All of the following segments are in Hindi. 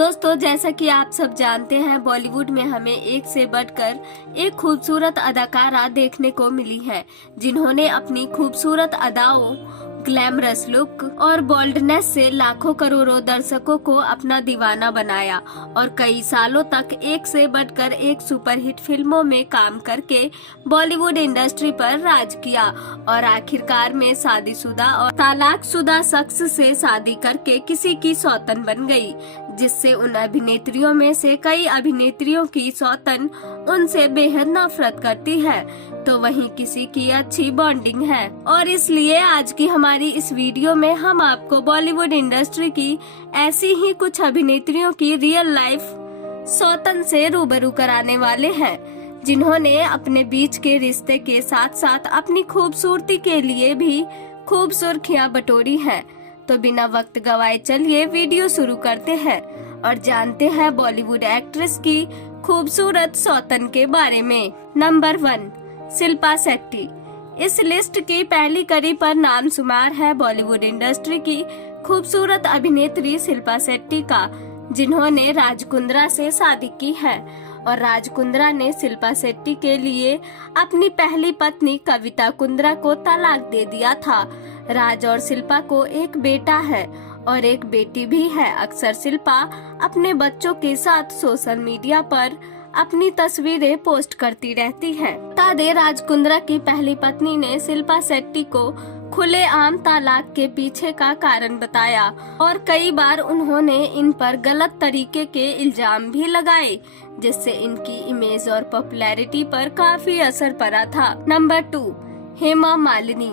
दोस्तों, जैसा कि आप सब जानते हैं, बॉलीवुड में हमें एक से बढ़कर एक खूबसूरत अदाकारा देखने को मिली है, जिन्होंने अपनी खूबसूरत अदाओं, ग्लैमरस लुक और बोल्डनेस से लाखों करोड़ों दर्शकों को अपना दीवाना बनाया और कई सालों तक एक से बढ़कर एक सुपरहिट फिल्मों में काम करके बॉलीवुड इंडस्ट्री पर राज किया और आखिरकार में शादीशुदा और तलाकशुदा शख्स से शादी करके किसी की सौतन बन गई, जिससे उन अभिनेत्रियों में से कई अभिनेत्रियों की सौतन उनसे बेहद नफरत करती है, तो वहीं किसी की अच्छी बॉन्डिंग है। और इसलिए आज की हमारी इस वीडियो में हम आपको बॉलीवुड इंडस्ट्री की ऐसी ही कुछ अभिनेत्रियों की रियल लाइफ सौतन से रूबरू कराने वाले हैं, जिन्होंने अपने बीच के रिश्ते के साथ साथ अपनी खूबसूरती के लिए भी खूब सुर्खियां बटोरी हैं। तो बिना वक्त गवाए चलिए वीडियो शुरू करते हैं और जानते हैं बॉलीवुड एक्ट्रेस की खूबसूरत सौतन के बारे में। नंबर 1, शिल्पा शेट्टी। इस लिस्ट की पहली कड़ी पर नाम शुमार है बॉलीवुड इंडस्ट्री की खूबसूरत अभिनेत्री शिल्पा शेट्टी का, जिन्होंने राज कुंद्रा से शादी की है और राज कुंद्रा ने शिल्पा शेट्टी के लिए अपनी पहली पत्नी कविता कुंद्रा को तलाक दे दिया था। राज और शिल्पा को एक बेटा है और एक बेटी भी है। अक्सर शिल्पा अपने बच्चों के साथ सोशल मीडिया पर अपनी तस्वीरें पोस्ट करती रहती है। बता दें, राज कुंद्रा की पहली पत्नी ने शिल्पा शेट्टी को खुलेआम तलाक के पीछे का कारण बताया और कई बार उन्होंने इन पर गलत तरीके के इल्जाम भी लगाए, जिससे इनकी इमेज और पॉपुलैरिटी पर काफी असर पड़ा था। नंबर 2, हेमा मालिनी।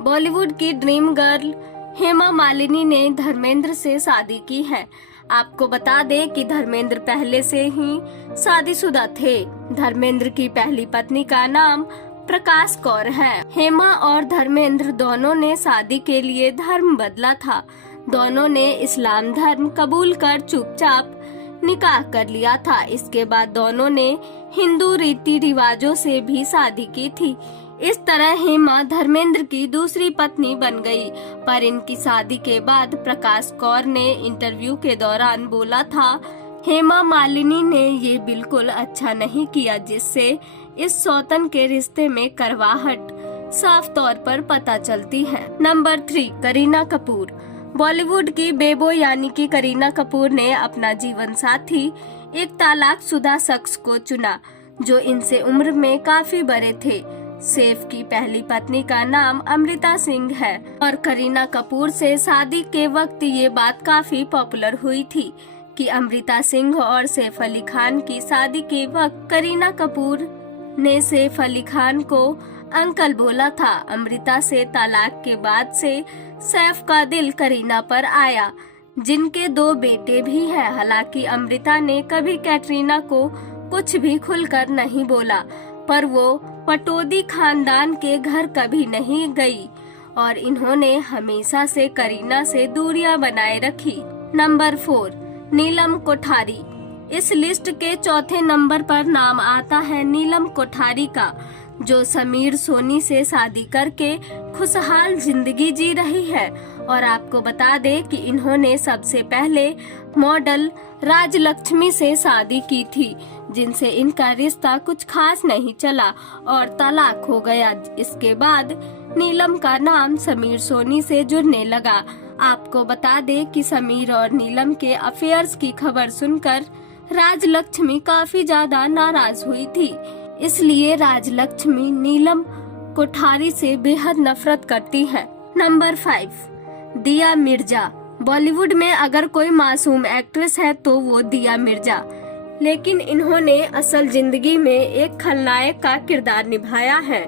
बॉलीवुड की ड्रीम गर्ल हेमा मालिनी ने धर्मेंद्र से शादी की है। आपको बता दें कि धर्मेंद्र पहले से ही शादीशुदा थे। धर्मेंद्र की पहली पत्नी का नाम प्रकाश कौर है। हेमा और धर्मेंद्र दोनों ने शादी के लिए धर्म बदला था। दोनों ने इस्लाम धर्म कबूल कर चुपचाप निकाह कर लिया था। इसके बाद दोनों ने हिंदू रीति रिवाजों से भी शादी की थी। इस तरह हेमा धर्मेंद्र की दूसरी पत्नी बन गई। पर इनकी शादी के बाद प्रकाश कौर ने इंटरव्यू के दौरान बोला था, हेमा मालिनी ने ये बिल्कुल अच्छा नहीं किया, जिससे इस सौतन के रिश्ते में करवाहट साफ तौर पर पता चलती है। नंबर 3, करीना कपूर। बॉलीवुड की बेबो यानी कि करीना कपूर ने अपना जीवन साथी एक तलाकशुदा शख्स को चुना, जो इनसे उम्र में काफी बड़े थे। सैफ की पहली पत्नी का नाम अमृता सिंह है और करीना कपूर से शादी के वक्त ये बात काफी पॉपुलर हुई थी कि अमृता सिंह और सैफ अली खान की शादी के वक्त करीना कपूर ने सैफ अली खान को अंकल बोला था। अमृता से तलाक के बाद से सैफ का दिल करीना पर आया, जिनके 2 बेटे भी हैं। हालांकि अमृता ने कभी कैटरीना को कुछ भी खुलकर नहीं बोला, पर वो पटौदी खानदान के घर कभी नहीं गई और इन्होंने हमेशा से करीना से दूरियां बनाए रखी। नंबर 4, नीलम कोठारी। इस लिस्ट के चौथे नंबर पर नाम आता है नीलम कोठारी का, जो समीर सोनी से शादी करके खुशहाल जिंदगी जी रही है। और आपको बता दें कि इन्होंने सबसे पहले मॉडल राजलक्ष्मी से शादी की थी, जिनसे इनका रिश्ता कुछ खास नहीं चला और तलाक हो गया। इसके बाद नीलम का नाम समीर सोनी से जुड़ने लगा। आपको बता दें कि समीर और नीलम के अफेयर्स की खबर सुनकर राजलक्ष्मी काफी ज्यादा नाराज हुई थी, इसलिए राजलक्ष्मी नीलम कोठारी से बेहद नफरत करती है। नंबर 5, दिया मिर्जा। बॉलीवुड में अगर कोई मासूम एक्ट्रेस है तो वो दिया मिर्जा, लेकिन इन्होंने असल जिंदगी में एक खलनायक का किरदार निभाया है।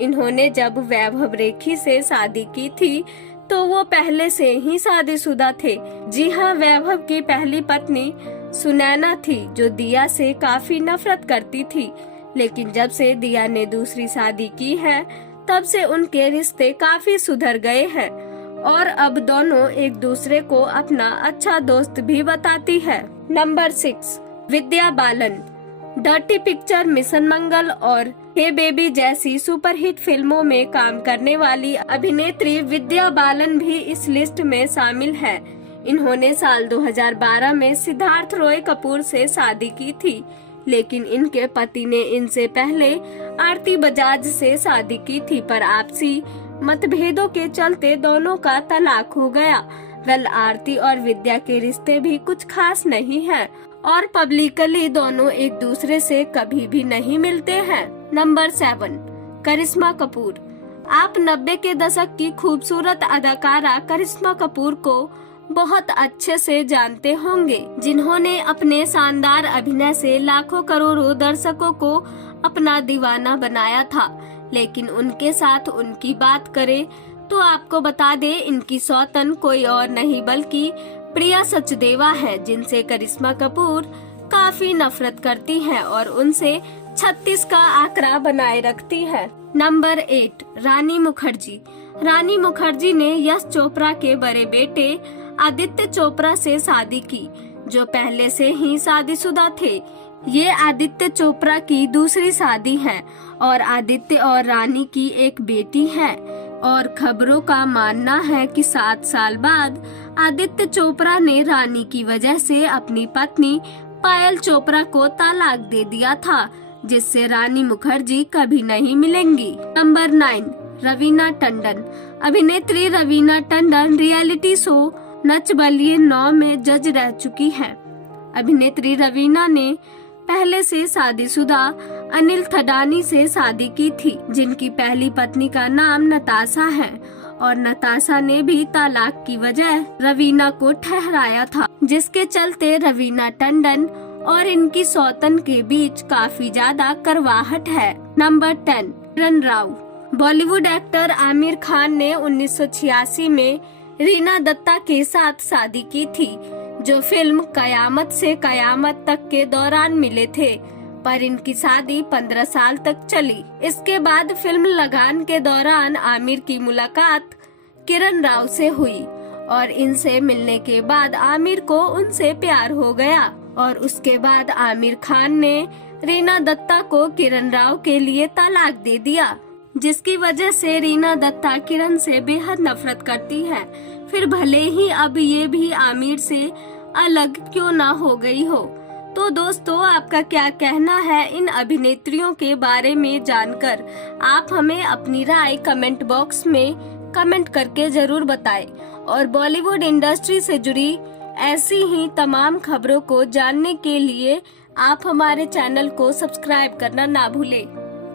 इन्होंने जब वैभव रेखी से शादी की थी तो वो पहले से ही शादीशुदा थे। जी हाँ, वैभव की पहली पत्नी सुनैना थी, जो दिया से काफी नफरत करती थी, लेकिन जब से दिया ने दूसरी शादी की है तब से उनके रिश्ते काफी सुधर गए हैं और अब दोनों एक दूसरे को अपना अच्छा दोस्त भी बताती है। Number 6, Vidya Balan. Dirty picture, mission मंगल और हे बेबी जैसी सुपरहिट फिल्मों में काम करने वाली अभिनेत्री विद्या बालन भी इस लिस्ट में शामिल है। इन्होंने साल 2012 में सिद्धार्थ रॉय कपूर से शादी की थी, लेकिन इनके पति ने इनसे पहले आरती बजाज से शादी की थी, पर आपसी मतभेदों के चलते दोनों का तलाक हो गया। वेल, आरती और विद्या के रिश्ते भी कुछ खास नहीं हैं और पब्लिकली दोनों एक दूसरे से कभी भी नहीं मिलते हैं। नंबर 7, करिश्मा कपूर। आप 90 के दशक की खूबसूरत अदाकारा करिश्मा कपूर को बहुत अच्छे से जानते होंगे, जिन्होंने अपने शानदार अभिनय से लाखों करोड़ों दर्शकों को अपना दीवाना बनाया था। लेकिन उनके साथ उनकी बात करें तो आपको बता दे, इनकी सौतन कोई और नहीं बल्कि प्रिया सचदेवा है, जिनसे करिश्मा कपूर काफी नफरत करती हैं और उनसे 36 का आंकड़ा बनाए रखती है। नंबर 8, रानी मुखर्जी। रानी मुखर्जी ने यश चोपड़ा के बड़े बेटे आदित्य चोपड़ा से शादी की, जो पहले से ही शादीशुदा थे। ये आदित्य चोपड़ा की दूसरी शादी है और आदित्य और रानी की एक बेटी है और खबरों का मानना है कि 7 साल बाद आदित्य चोपड़ा ने रानी की वजह से अपनी पत्नी पायल चोपड़ा को तलाक दे दिया था, जिससे रानी मुखर्जी कभी नहीं मिलेंगी। नंबर 9, रवीना टंडन। अभिनेत्री रवीना टंडन रियलिटी शो नच बलिए 9 में जज रह चुकी हैं। अभिनेत्री रवीना ने पहले से शादीशुदा अनिल थडानी से शादी की थी, जिनकी पहली पत्नी का नाम नताशा है और नताशा ने भी तलाक की वजह रवीना को ठहराया था, जिसके चलते रवीना टंडन और इनकी सौतन के बीच काफी ज्यादा करवाहट है। नंबर 10, किरण राव। बॉलीवुड एक्टर आमिर खान ने 1986 में रीना दत्ता के साथ शादी की थी, जो फिल्म कयामत से कयामत तक के दौरान मिले थे, पर इनकी शादी 15 साल तक चली। इसके बाद फिल्म लगान के दौरान आमिर की मुलाकात किरण राव से हुई और इनसे मिलने के बाद आमिर को उनसे प्यार हो गया और उसके बाद आमिर खान ने रीना दत्ता को किरण राव के लिए तलाक दे दिया, जिसकी वजह से रीना दत्ता किरण से बेहद नफरत करती है। फिर भले ही अब ये भी आमिर से अलग क्यों ना हो गई हो। तो दोस्तों, आपका क्या कहना है इन अभिनेत्रियों के बारे में जानकर? आप हमें अपनी राय कमेंट बॉक्स में कमेंट करके जरूर बताएं और बॉलीवुड इंडस्ट्री से जुड़ी ऐसी ही तमाम खबरों को जानने के लिए आप हमारे चैनल को सब्सक्राइब करना ना भूलें।